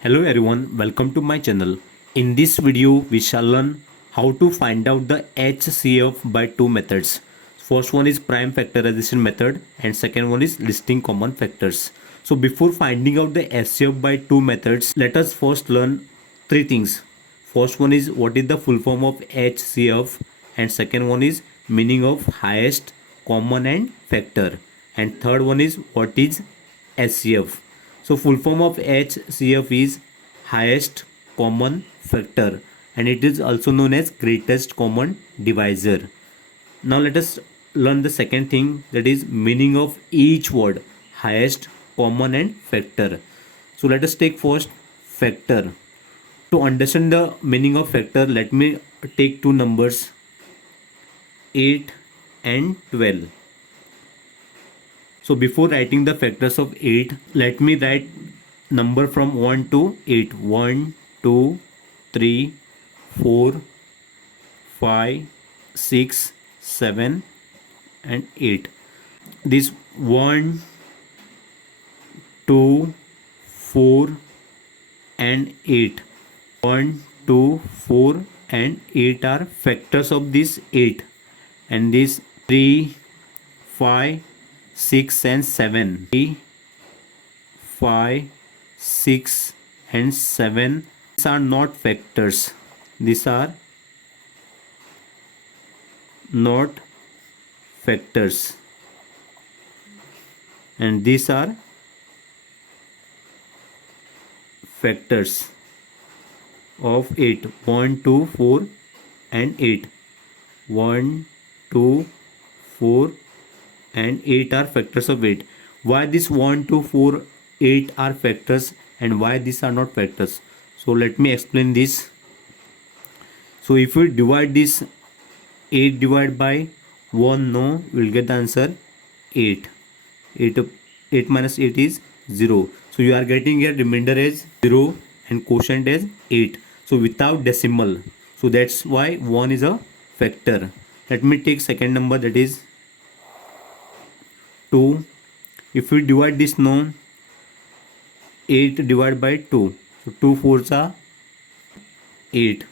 Hello everyone, welcome to my channel. In this video we shall learn how to find out the H.C.F by two methods. First one is prime factorization method and second one is listing common factors. So before finding out the H.C.F by two methods, let us first learn three things. First one is what is the full form of H.C.F, and second one is meaning of highest, common and factor, and third one is what is H.C.F. So full form of H.C.F is highest common factor, and it is also known as greatest common divisor. Now let us learn the second thing, that is meaning of each word, highest, common and factor. So let us take first factor. To understand the meaning of factor, let me take two numbers 8 and 12. So before writing the factors of 8, let me write number from 1 to 8. 1, 2, 3, 4, 5, 6, 7 and 8. This 1, 2, 4 and 8. 1, 2, 4 and 8 are factors of this 8. And this 3, 5, 6 and 7. 3, 5, 6 and 7. These are not factors. These are not factors. And these are factors of 8. 1, 2, 4 and 8. 1, 2, 4 and 8 are factors of 8. Why this 1, 2, 4, 8 are factors and why these are not factors? So let me explain this. So if we divide this 8 divided by 1, no, we will get the answer 8. 8 minus 8 is 0. So you are getting a remainder as 0 and quotient as 8. So without decimal. So that's why 1 is a factor. Let me take second number, that is 2. If we divide this, no, 8 divided by 2. So 2 4s are 8.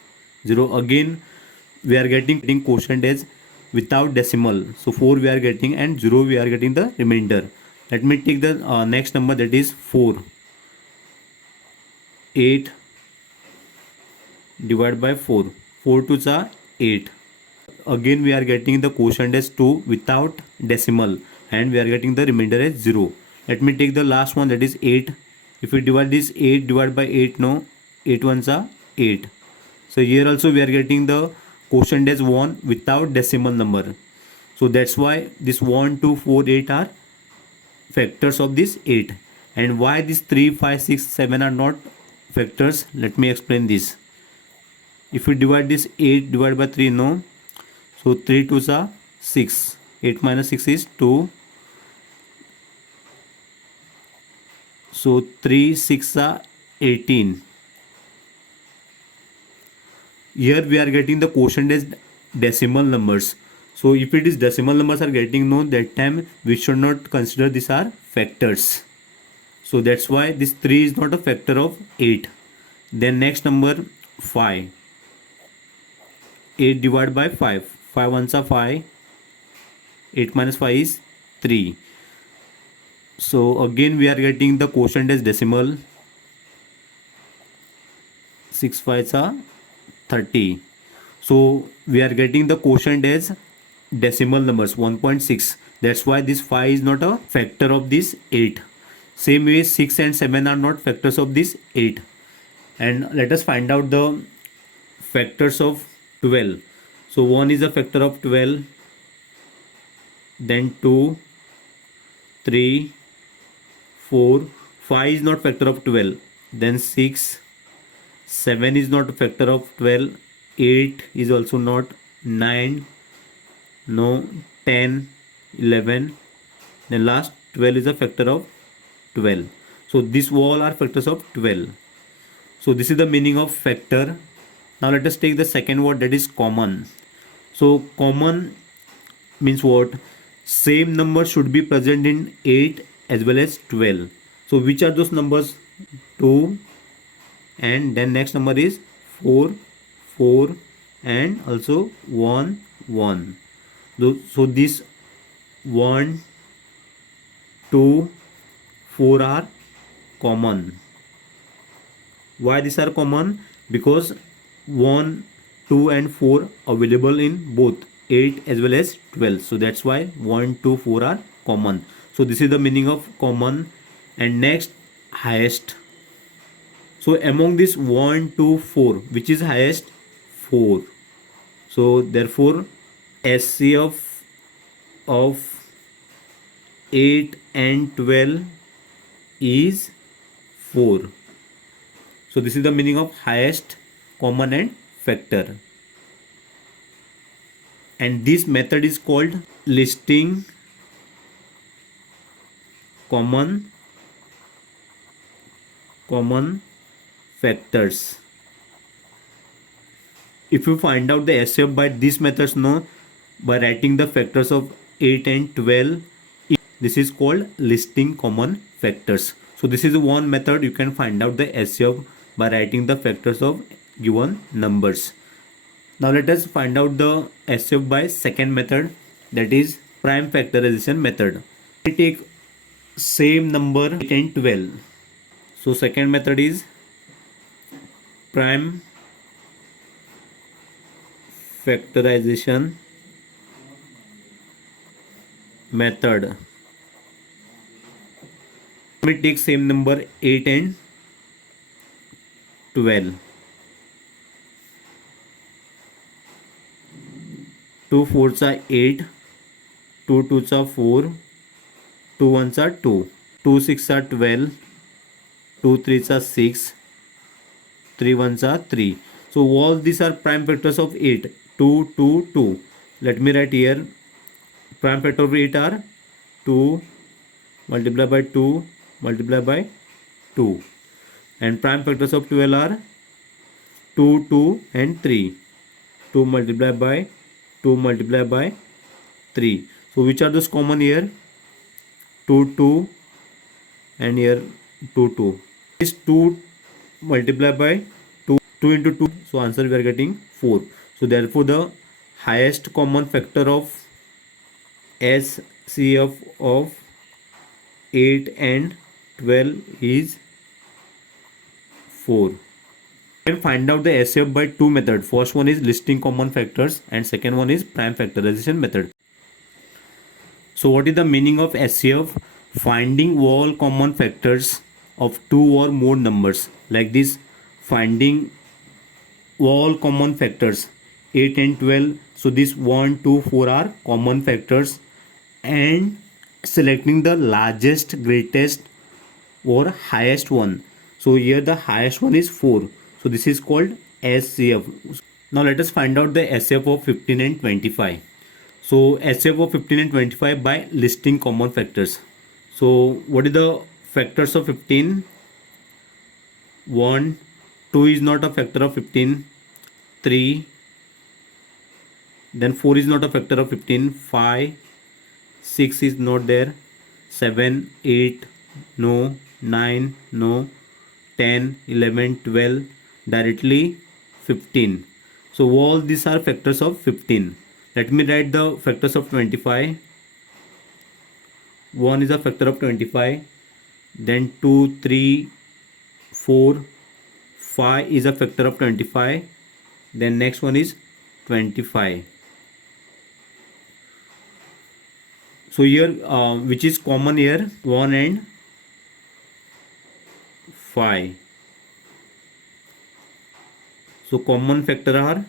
0 again we are getting quotient as without decimal. So 4 we are getting and 0 we are getting the remainder. Let me take the next number, that is 4. 8 divided by 4. 4 2s are 8. Again we are getting the quotient as 2 without decimal and we are getting the remainder as 0. Let me take the last one, that is 8. If we divide this 8 divided by 8, no, 8 ones are 8. So here also we are getting the quotient as 1 without decimal number. So that's why this 1, 2, 4, 8 are factors of this 8. And why these 3, 5, 6, 7 are not factors? Let me explain this. If we divide this 8 divided by 3, no, so 3 2s are 6. 8 minus 6 is 2. So 3 6 are 18. Here we are getting the quotient as decimal numbers. So if it is decimal numbers are getting, no, that time we should not consider these are factors. So that's why this 3 is not a factor of 8. Then next number 5. 8 divided by 5. 5 ones are 5. 8 minus 5 is 3. So again we are getting the quotient as decimal. 6 5s are 30. So we are getting the quotient as decimal numbers 1.6. That's why this 5 is not a factor of this 8. Same way 6 and 7 are not factors of this 8. And let us find out the factors of 12. So 1 is a factor of 12. Then 2, 3, 4, 5 is not factor of 12. Then 6, 7 is not a factor of 12. 8 is also not. 9, no. 10, 11. Then last 12 is a factor of 12. So these all are factors of 12. So this is the meaning of factor. Now let us take the second word, that is common. So common means what? same number should be present in 8 as well as 12. So which are those numbers? 2, and then next number is 4, 4, and also 1, 1. So this 1, 2, 4 are common. Why these are common? Because 1, 2 and 4 available in both 8 as well as 12. So that's why 1, 2, 4 are common. So this is the meaning of common. And next, highest. So among this 1, 2, 4, which is highest? 4. So therefore HCF of 8 and 12 is 4. So this is the meaning of highest, common and factor. And this method is called listing common factors. If you find out the HCF by these methods, no, by writing the factors of 8 and 12, this is called listing common factors. So this is one method you can find out the HCF by writing the factors of given numbers. Now let us find out the HCF by second method, that is prime factorization method. We take same number 8 and 12. So second method is prime factorization method. We take same number 8 and 12. 2 4s are 8, 2 2s are 4, 2 1s are 2, 2 6 are 12, 2 3s are 6, 3 1s are 3. So all these are prime factors of 8. 2 2 2. Let me write here. Prime factor of 8 are 2 multiplied by 2 multiplied by 2. And prime factors of 12 are 2 2 and 3. 2 multiplied by 2 multiplied by 3. So which are those common here? 2 2 and here 2 2. Is 2 multiplied by 2 into 2. So answer we are getting 4. So therefore the highest common factor of HCF of 8 and 12 is 4. You can find out the HCF by two methods. First one is listing common factors and second one is prime factorization method. So what is the meaning of HCF? Finding all common factors of two or more numbers. Like this, finding all common factors 8 and 12. So this 1 2 4 are common factors, and selecting the largest, greatest or highest one. So here the highest one is 4. So this is called HCF. Now let us find out the HCF of 15 and 25. So HCF of 15 and 25 by listing common factors. So what is the factors of 15? 1, 2 is not a factor of 15. 3, then 4 is not a factor of 15. 5, 6 is not there. 7, 8, no. 9, no. 10, 11, 12, directly 15. So all these are factors of 15. Let me write the factors of 25. 1 is a factor of 25. Then 2, 3, 4, 5 is a factor of 25. Then next one is 25. So here which is common here? 1 and 5. So common factor are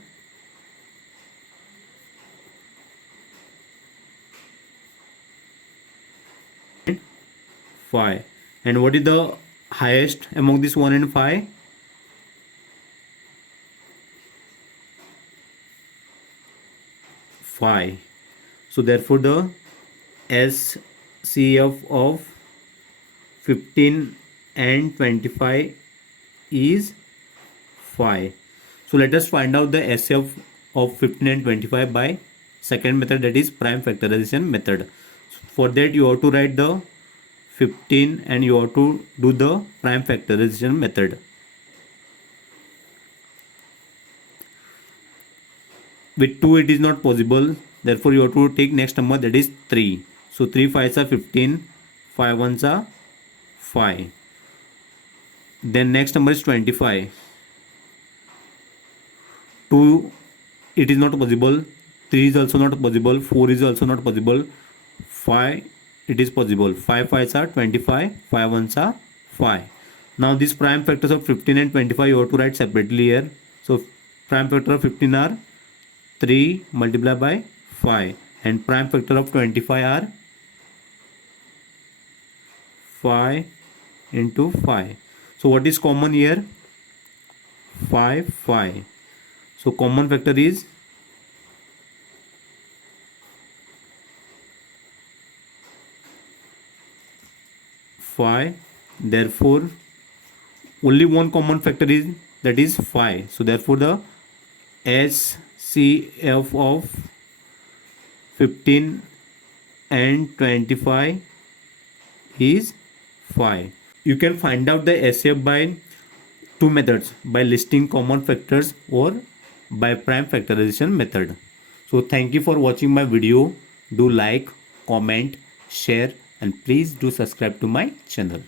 5. And what is the highest among this 1 and 5? 5. So therefore the HCF of 15 and 25 is 5. So let us find out the HCF of 15 and 25 by second method, that is prime factorization method. For that you have to write the 15 and you have to do the prime factorization method. With 2 it is not possible, therefore you have to take next number, that is 3. So 3 5s are 15, 5 1s are 5. Then next number is 25. 2 it is not possible, 3 is also not possible, 4 is also not possible, 5 it is possible. 5 5s are 25, 5 1s are 5. Now these prime factors of 15 and 25 you have to write separately here. So prime factor of 15 are 3 multiplied by 5 and prime factor of 25 are 5 into 5. So what is common here? 5 5. So common factor is 5. Therefore only one common factor is, that is 5. So therefore the H.C.F of 15 and 25 is 5. You can find out the H.C.F by two methods, by listing common factors or by prime factorization method. So thank you for watching my video. Do like, comment, share and please do subscribe to my channel.